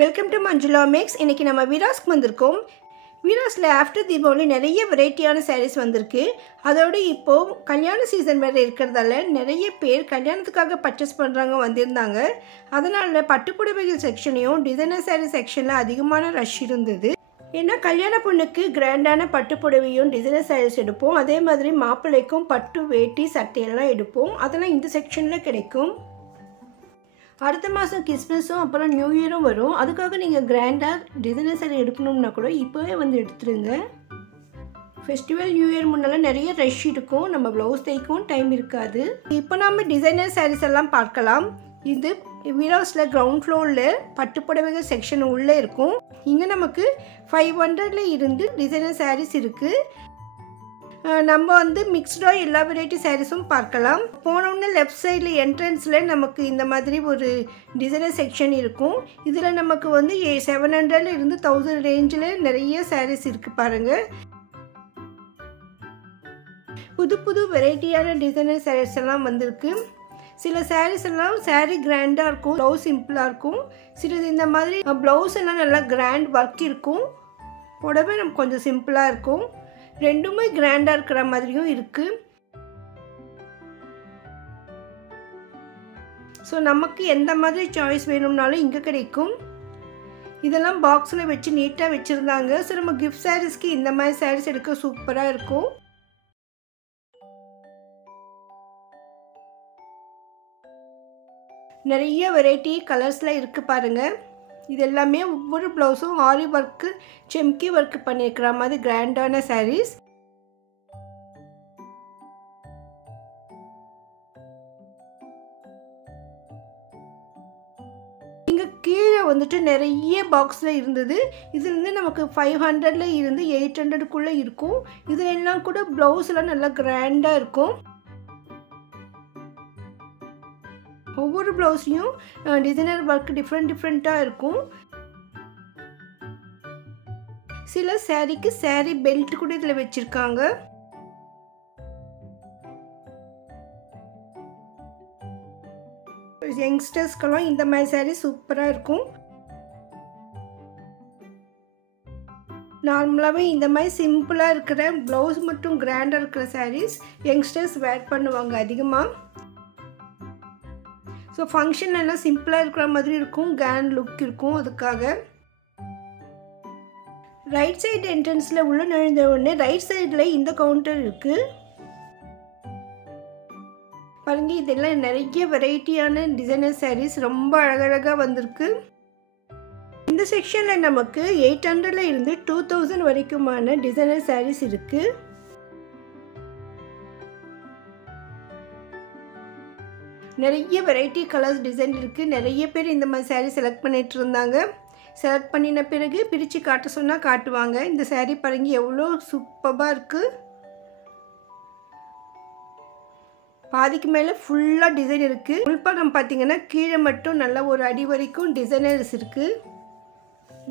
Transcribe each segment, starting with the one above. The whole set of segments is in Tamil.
Welcome to Manjula maths. இன்றைக்கி நம்ம வீராஸ்க்கு வந்திருக்கோம். வீராஸில் ஆஃப்டர் தீபாவளி நிறைய வெரைட்டியான சாரீஸ் வந்திருக்கு. அதோடு இப்போது கல்யாண சீசன் வேறு இருக்கிறதால நிறைய பேர் கல்யாணத்துக்காக பர்ச்சேஸ் பண்ணுறாங்க வந்திருந்தாங்க. அதனால் பட்டுப்புடவைகள் செக்ஷனையும் டிசைனர் சாரீ செக்ஷனில் அதிகமான ரஷ் இருந்தது. ஏன்னா கல்யாண பொண்ணுக்கு கிராண்டான பட்டுப்புடவையும் டிசைனர் சாரீஸ் எடுப்போம். அதே மாதிரி மாப்பிள்ளைக்கும் பட்டு வேட்டி சட்டையெல்லாம் எடுப்போம். அதெல்லாம் இந்த செக்ஷனில் கிடைக்கும். அடுத்த மாதம் கிறிஸ்மஸும் அப்புறம் நியூ இயரும் வரும். அதுக்காக நீங்கள் கிராண்டாக டிசைனர் சாரீ எடுக்கணும்னா கூட இப்போவே வந்து எடுத்துருங்க. ஃபெஸ்டிவல் நியூ இயர் முன்னெல்லாம் நிறைய ரஷ் இருக்கும். நம்ம ப்ளவுஸ் தைக்கவும் டைம் இருக்காது. இப்போ நம்ம டிசைனர் சாரீஸ் எல்லாம் பார்க்கலாம். இது வீராஸில் கிரவுண்ட் ஃப்ளோரில் பட்டுப்புடவைகள் செக்ஷன் உள்ளே இருக்கும். இங்கே நமக்கு 500 இருந்து டிசைனர் சாரீஸ் இருக்குது. நம்ம வந்து மிக்ஸ்டாக எல்லா வெரைட்டி சாரீஸும் பார்க்கலாம். போனோடனே லெஃப்ட் சைடில் என்ட்ரன்ஸில் நமக்கு இந்த மாதிரி ஒரு டிசைனர் செக்ஷன் இருக்கும். இதில் நமக்கு வந்து 700 இருந்து 1000 ரேஞ்சில் நிறைய சாரீஸ் இருக்குது பாருங்கள். புது புது வெரைட்டியான டிசைனர் சாரீஸ் எல்லாம் வந்திருக்கு. சில சாரீஸ் எல்லாம் சாரீ கிராண்டாக இருக்கும், ப்ளவுஸ் சிம்பிளாக இருக்கும். சிலது இந்த மாதிரி ப்ளவுஸ் எல்லாம் நல்லா கிராண்ட் ஒர்க் இருக்கும், புடவை நமக்கு கொஞ்சம் சிம்பிளாக இருக்கும். ரெண்டுமே கிராண்டாக இருக்கிற மாதிரியும் இருக்குது. ஸோ நமக்கு எந்த மாதிரி சாய்ஸ் வேணும்னாலும் இங்கே கிடைக்கும். இதெல்லாம் பாக்ஸில் வச்சு நீட்டாக வச்சுருந்தாங்க. ஸோ நம்ம கிஃப்ட் சாரீஸ்க்கு இந்த மாதிரி சாரீஸ் எடுக்க சூப்பராக இருக்கும். நிறைய வெரைட்டி கலர்ஸில் இருக்குது பாருங்கள். இது எல்லாமே ஒவ்வொரு ப்ளவுஸும் ஆரி ஒர்க்கு செம்கி ஒர்க்கு பண்ணியிருக்கிற மாதிரி கிராண்டான சாரீஸ். இங்கே கீழே வந்துட்டு நிறைய பாக்ஸில் இருந்தது. இதுலேருந்து நமக்கு 500 இருந்து 800 இருக்கும். இதில் எல்லாம் கூட ப்ளவுஸ்லாம் நல்லா கிராண்டாக இருக்கும். ஒவ்வொரு ப்ளவுஸ்லையும் டிசைனர் ஒர்க் டிஃப்ரெண்ட்டாக இருக்கும். சில சாரீக்கு சாரீ பெல்ட் கூட இதில் வச்சுருக்காங்க. யங்ஸ்டர்ஸ்க்கெல்லாம் இந்த மாதிரி சாரீ சூப்பராக இருக்கும். நார்மலாகவே இந்த மாதிரி சிம்பிளாக இருக்கிற ப்ளவுஸ் மட்டும் கிராண்டாக இருக்கிற சாரீஸ் யங்ஸ்டர்ஸ் வேர் பண்ணுவாங்க அதிகமாக. ஸோ ஃபங்க்ஷன் எல்லாம் சிம்பிளாக இருக்கிற மாதிரி இருக்கும், கிராண்ட் லுக் இருக்கும். அதுக்காக ரைட் சைடு என்ட்ரன்ஸில் உள்ள நுழைந்த உடனே ரைட் சைடில் இந்த கவுண்டர் இருக்குது பாருங்க. இதெல்லாம் நிறைய வெரைட்டியான டிசைனர் சாரீஸ் ரொம்ப அழகழகாக வந்திருக்கு. இந்த செக்ஷனில் நமக்கு 800 இருந்து 2000 வரைக்குமான டிசைனர் சாரீஸ் இருக்குது. நிறைய வெரைட்டி கலர்ஸ் டிசைன் இருக்குது. நிறைய பேர் இந்த மாதிரி சாரீ செலக்ட் பண்ணிகிட்டு இருந்தாங்க. செலக்ட் பண்ணின பிறகு பிரித்து காட்ட சொன்னால் காட்டுவாங்க. இந்த சாரீ பாருங்க எவ்வளோ சூப்பராக இருக்குது. பாதிக்கு மேலே ஃபுல்லாக டிசைன் இருக்குது. உள்பக்கம் பார்த்தீங்கன்னா கீழே மட்டும் நல்லா ஒரு அடி வரைக்கும் டிசைனர்ஸ் இருக்குது.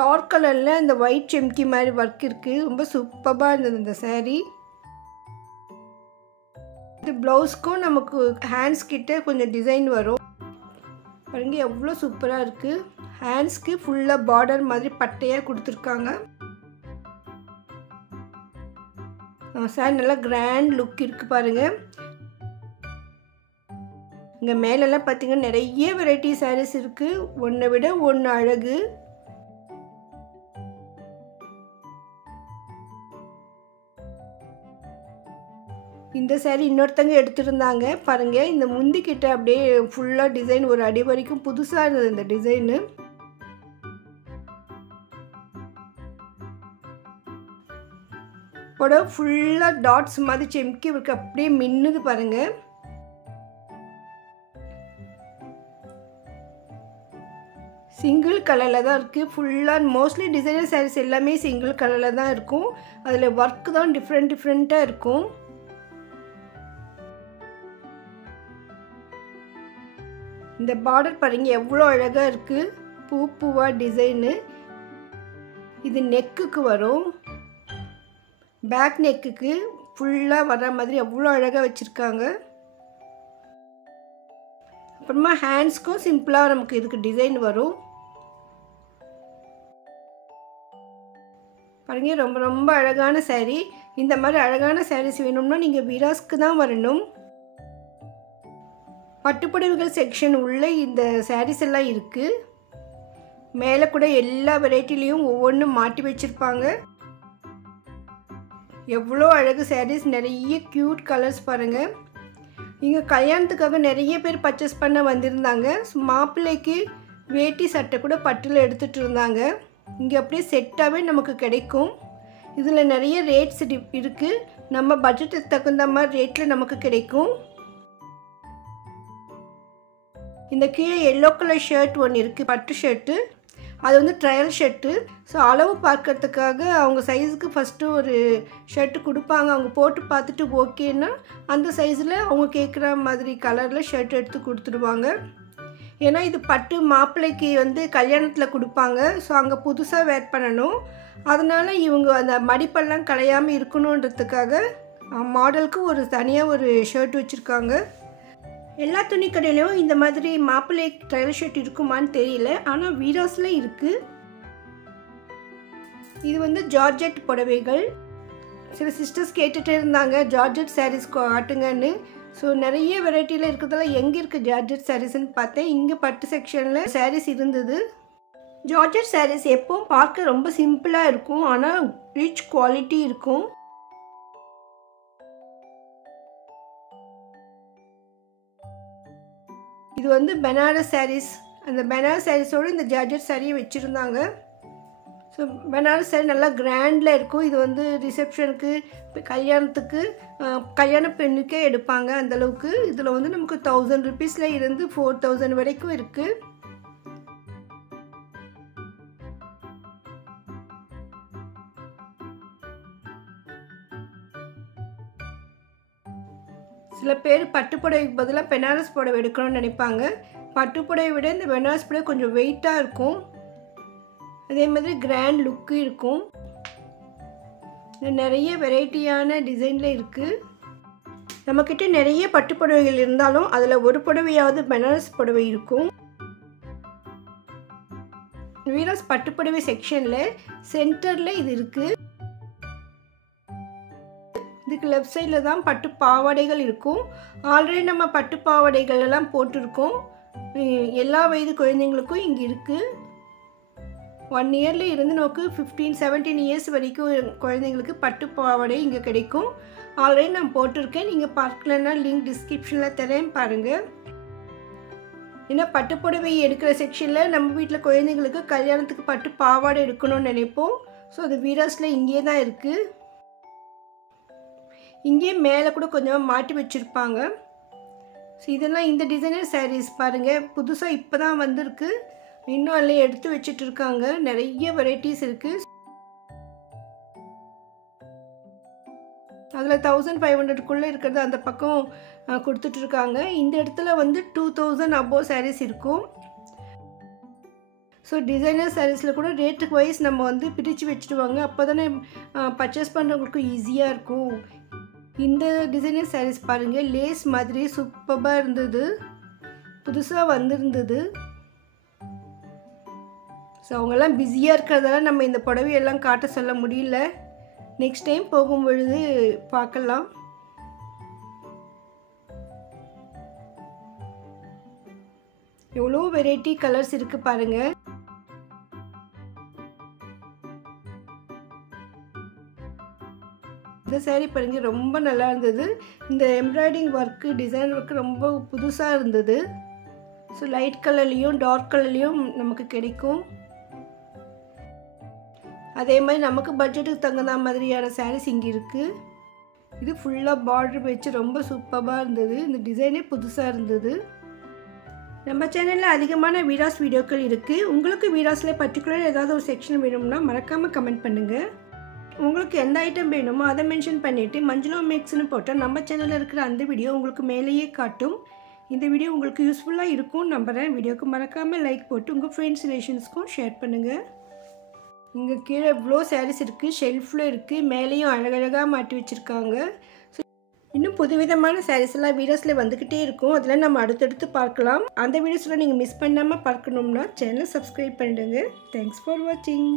டார்க் கலரில் இந்த ஒயிட் செம்கி மாதிரி ஒர்க் இருக்குது. ரொம்ப சூப்பராக இருந்தது இந்த சாரீ. இது ப்ளவுஸ்க்கும் நமக்கு ஹேண்ட்ஸ் கிட்ட கொஞ்சம் டிசைன் வரும் பாருங்க எவ்வளோ சூப்பராக இருக்குது. ஹேண்ட்ஸ்க்கு ஃபுல்லாக பார்டர் மாதிரி பட்டையாக கொடுத்துருக்காங்க. சார் நல்லா கிராண்ட் லுக் இருக்குது பாருங்கள். இங்கே மேலெல்லாம் பார்த்தீங்கன்னா நிறைய வெரைட்டி சாரீஸ் இருக்குது. ஒன்றை விட ஒன்று அழகு. இந்த சாரீ இன்னொருத்தங்க எடுத்துருந்தாங்க பாருங்கள். இந்த முந்திக்கிட்ட அப்படியே ஃபுல்லாக டிசைன் ஒரு அடி வரைக்கும் புதுசாக இருந்தது இந்த டிசைனு. புடவை ஃபுல்லாக டாட்ஸ் மாதிரி செம்கி இருக்கு, அப்படியே மின்னுது பாருங்கள். சிங்கிள் கலரில் தான் இருக்குது ஃபுல்லாக. மோஸ்ட்லி டிசைனர் சாரீஸ் எல்லாமே சிங்கிள் கலரில் தான் இருக்கும். அதில் ஒர்க்கு தான் டிஃப்ரெண்ட்டாக இருக்கும். இந்த பார்டர் பாருங்க எவ்வளோ அழகாக இருக்குது, பூவாக டிசைனு. இது நெக்குக்கு வரும், பேக் நெக்குக்கு ஃபுல்லாக வர்ற மாதிரி எவ்வளோ அழகாக வச்சுருக்காங்க. அப்புறமா ஹேண்ட்ஸ்க்கும் சிம்பிளாக நமக்கு இதுக்கு டிசைன் வரும். பாருங்க, ரொம்ப ரொம்ப அழகான saree. இந்த மாதிரி அழகான sarees வேணும்னா நீங்கள் வீராஸ்க்கு தான் வரணும். பட்டுப்புடவைகள் செக்ஷன் உள்ள இந்த sarees எல்லாம் இருக்குது. மேலே கூட எல்லா வெரைட்டிலையும் ஒவ்வொன்றும் மாட்டி வச்சுருப்பாங்க. எவ்வளோ அழகு sarees, நிறைய க்யூட் கலர்ஸ் பாருங்கள். இங்கே கல்யாணத்துக்காக நிறைய பேர் பர்ச்சேஸ் பண்ண வந்திருந்தாங்க. மாப்பிள்ளைக்கு வேட்டி சட்டை கூட பட்டில் எடுத்துகிட்டு இருந்தாங்க. இங்கே அப்படியே செட்டாகவே நமக்கு கிடைக்கும். இதில் நிறைய ரேட்ஸ் இருக்குது. நம்ம பட்ஜெட்டுக்கு தகுந்த மாதிரி ரேட்டில் நமக்கு கிடைக்கும். இந்த கீழே எல்லோ கலர் ஷர்ட் ஒன்று இருக்குது, பட்டு ஷர்ட்டு. அது வந்து ட்ரையல் ஷர்ட்டு. ஸோ அளவு பார்க்கறதுக்காக அவங்க சைஸுக்கு ஃபஸ்ட்டு ஒரு ஷர்ட்டு கொடுப்பாங்க. அவங்க போட்டு பார்த்துட்டு ஓகேன்னா அந்த சைஸில் அவங்க கேட்குற மாதிரி கலரில் ஷர்ட் எடுத்து கொடுத்துடுவாங்க. ஏன்னா இது பட்டு மாப்பிள்ளைக்கு வந்து கல்யாணத்தில் கொடுப்பாங்க. ஸோ அங்கே புதுசாக வேர் பண்ணணும். அதனால் இவங்க அந்த மடிப்பெல்லாம் கலையாமல் இருக்கணுன்றதுக்காக மாடலுக்கு ஒரு தனியாக ஒரு ஷர்ட் வச்சுருக்காங்க. எல்லா துணி கடையிலையும் இந்த மாதிரி மாப்பிள்ளை ட்ரையல் ஷர்ட் இருக்குமான்னு தெரியல. ஆனால் வீராஸில் இருக்குது. இது வந்து ஜார்ஜெட் புடவைகள். சில சிஸ்டர்ஸ் கேட்டுகிட்டே இருந்தாங்க ஜார்ஜெட் சாரீஸ் காட்டுங்கன்னு. ஸோ நிறைய வெரைட்டியில் இருக்கிறதால எங்கே இருக்குது ஜார்ஜெட் சாரீஸ்ன்னு பார்த்தேன். இங்கே பட்டு செக்ஷனில் சாரீஸ் இருந்தது. ஜார்ஜெட் சாரீஸ் எப்பவும் பார்க்க ரொம்ப சிம்பிளாக இருக்கும், ஆனால் ரிச் குவாலிட்டி இருக்கும். இது வந்து பனாரஸ் சாரீஸ். அந்த பனாரஸ் சாரீஸோடு இந்த ஜார்ஜெட் சாரியை வச்சுருந்தாங்க. ஸோ பனாரஸ் சாரீ நல்லா கிராண்டில் இருக்கும். இது வந்து ரிசப்ஷனுக்கு, கல்யாணத்துக்கு, கல்யாண பெண்ணுக்கே எடுப்பாங்க அந்தளவுக்கு. இதில் வந்து நமக்கு 1000 rupeesல இருந்து 4000 வரைக்கும் இருக்குது. சில பேர் பட்டு புடவைக்கு பதிலாக பெனாரஸ் புடவை எடுக்கணும்னு நினைப்பாங்க. பட்டு புடவை விட இந்த பெனாரஸ் புடவை கொஞ்சம் வெயிட்டாக இருக்கும். அதே மாதிரி கிராண்ட் லுக்கு இருக்கும். நிறைய வெரைட்டியான டிசைனில் இருக்குது. நம்மக்கிட்ட நிறைய பட்டு புடவைகள் இருந்தாலும் அதில் ஒரு புடவையாவது பெனாரஸ் புடவை இருக்கும். வீராஸ் பட்டு புடவை செக்ஷனில் சென்டரில் இது இருக்குது. இதுக்கு லெஃப்ட் சைடில் தான் பட்டு பாவாடைகள் இருக்கும். ஆல்ரெடி நம்ம பட்டு பாவாடைகள் எல்லாம் போட்டிருக்கோம். எல்லா வயது குழந்தைங்களுக்கும் இங்கே இருக்குது. 1 இயரில் இருந்து நமக்கு 15-17 இயர்ஸ் வரைக்கும் குழந்தைங்களுக்கு பட்டு பாவாடை இங்கே கிடைக்கும். ஆல்ரெடி நான் போட்டிருக்கேன். நீங்கள் பார்க்கலன்னா லிங்க் டிஸ்கிரிப்ஷனில் தரேன் பாருங்கள். ஏன்னா பட்டு புடவை எடுக்கிற செக்ஷனில் நம்ம வீட்டில் குழந்தைங்களுக்கு கல்யாணத்துக்கு பட்டு பாவாடை எடுக்கணும்னு நினைப்போம். ஸோ அது வீராஸில் இங்கே தான் இருக்குது. இங்கே மேலே கூட கொஞ்சம் மாட்டி வச்சுருப்பாங்க. ஸோ இதெல்லாம் இந்த டிசைனர் சாரீஸ் பாருங்கள், புதுசாக இப்போ தான் வந்திருக்கு. இன்னும் அதில் எடுத்து வச்சுட்டு இருக்காங்க. நிறைய வெரைட்டிஸ் இருக்குது. அதில் 1500க்குள்ளே இருக்கிறது அந்த பக்கம் கொடுத்துட்ருக்காங்க. இந்த இடத்துல வந்து 2000 above சாரீஸ் இருக்கும். ஸோ டிசைனர் சாரீஸில் கூட ரேட்டுக்கு வைஸ் நம்ம வந்து பிரித்து வச்சுடுவாங்க. அப்போ தானே பர்ச்சேஸ் பண்ணுறவங்களுக்கு ஈஸியாக இருக்கும். இந்த டிசைனர் சாரீஸ் பாருங்கள், லேஸ் மாதிரி சூப்பராக இருந்தது. புதுசாக வந்திருந்தது. ஸோ அவங்கெல்லாம் பிஸியாக இருக்கிறதால நம்ம இந்த புடவையெல்லாம் காட்ட சொல்ல முடியல. நெக்ஸ்ட் டைம் போகும்பொழுது பார்க்கலாம். எவ்வளோ வெரைட்டி கலர்ஸ் இருக்குது பாருங்கள். இந்த சாரீ பாருங்க, ரொம்ப நல்லா இருந்தது. இந்த எம்ப்ராய்டிங் ஒர்க்கு, டிசைன் ஒர்க்கு ரொம்ப புதுசாக இருந்தது. ஸோ லைட் கலர்லேயும் டார்க் கலர்லேயும் நமக்கு கிடைக்கும். அதே மாதிரி நமக்கு பட்ஜெட்டுக்கு தகுந்த மாதிரியான சாரீஸ் இங்கே இருக்குது. இது ஃபுல்லாக பார்டர் வச்சு ரொம்ப சூப்பராக இருந்தது. இந்த டிசைனே புதுசாக இருந்தது. நம்ம சேனலில் அதிகமான வீராஸ் வீடியோக்கள் இருக்குது. உங்களுக்கு வீராஸில் பர்டிகுலர் ஏதாவது ஒரு செக்ஷன் வேணும்னா மறக்காமல் கமெண்ட் பண்ணுங்கள். உங்களுக்கு எந்த ஐட்டம் வேணுமோ அதை மென்ஷன் பண்ணிவிட்டு மஞ்சுளா மேக்ஸ்னு போட்டால் நம்ம சேனலில் இருக்கிற அந்த வீடியோ உங்களுக்கு மேலேயே காட்டும். இந்த வீடியோ உங்களுக்கு யூஸ்ஃபுல்லாக இருக்கும் நம்புகிறேன். வீடியோக்கு மறக்காமல் லைக் போட்டு உங்கள் ஃப்ரெண்ட்ஸ் ரிலேஷன்ஸ்க்கும் ஷேர் பண்ணுங்கள். இங்கே கீழே இவ்வளோ சாரீஸ் இருக்குது, ஷெல்ஃபில் இருக்குது, மேலேயும் அழகழகாக மாட்டி வச்சுருக்காங்க. ஸோ இன்னும் புதுவிதமான சாரீஸ் எல்லாம் வீடியோஸில் வந்துக்கிட்டே இருக்கும். அதில் நம்ம அடுத்தடுத்து பார்க்கலாம். அந்த வீடியோஸில் நீங்கள் மிஸ் பண்ணாமல் பார்க்கணும்னா சேனலை சப்ஸ்கிரைப் பண்ணிடுங்க. தேங்க்ஸ் ஃபார் வாட்சிங்.